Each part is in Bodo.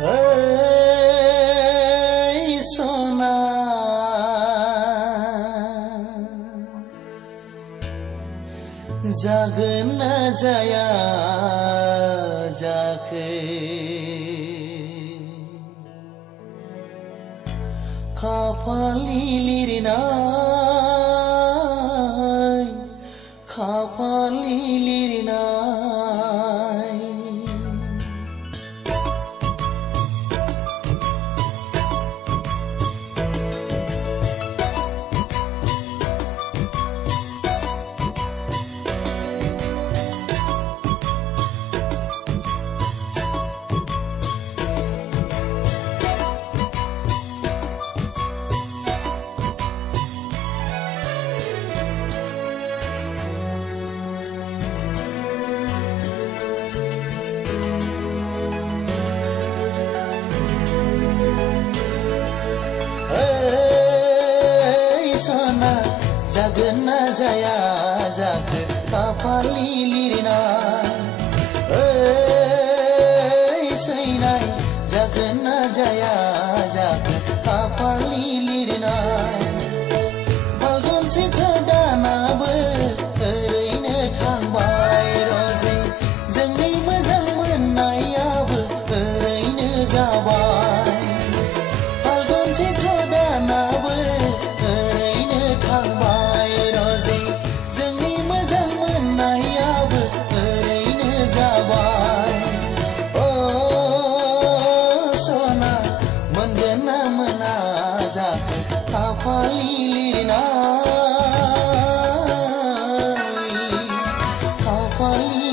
এই সোনা জাগনা जाया जाके खाफालनि लिरनाय खाफालनि लिरनाय सोना जागना जाया जाखो खाफालनि लिरनाय सैनाय जागना जाया जाखो खाफालनि लिरनाय फागुन सैथ्र दानाबो ओरैनो थांबाय रजे जोंनि मोजां मोननायाबो ओरैनो जाबाय फागुन सैथ्र दानाबो थांबाय रजे जोंनि मोजां मोननायाबो ओरैनो जाबाय ओ सना मोनगोन ना मोना जाखो खाफालनि लिरनाय खाफालनि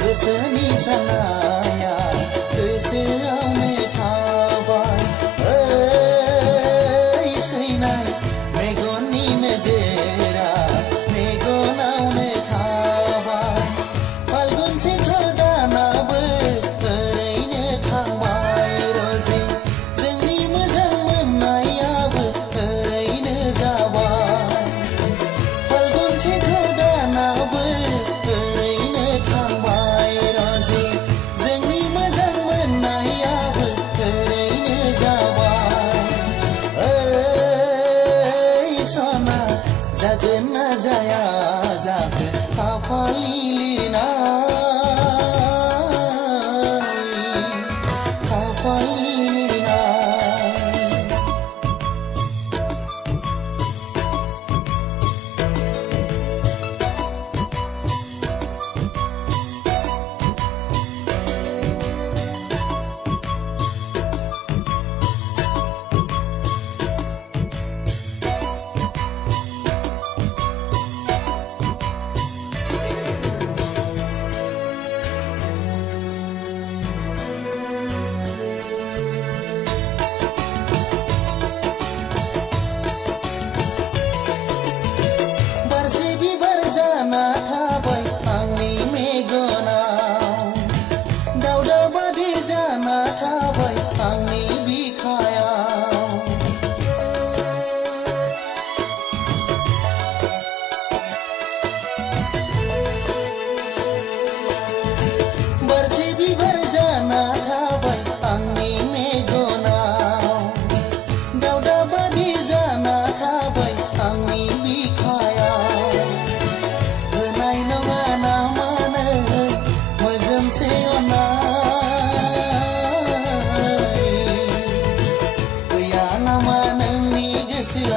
गोसोनि साननाया गोसोआवनो थाबाय ओइ सैनाय मेगननि नोजोरा मेगनावनो थाबाय फाल्गुन सैथ्र दानाबो ओरैनो थांबाय रजे जोंनि मोजां मोननायाबो ओरैनो जाबाय फाल्गुन सैथ्र दानाबो ओरैनो थांबाय रजे जोंनि मोजां मोननायाबो ओरैनो जाबाय ओइ सना जागोन ना जाया जाखो खाफालनि लिरनाय खाफालनि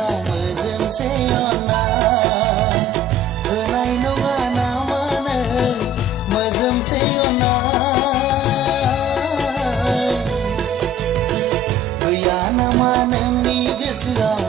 गोसोआव मोजोमसे अननाय होनाय नङा नामा नों मोजोमसे अननाय गैया नामा नोंनि गोसोआव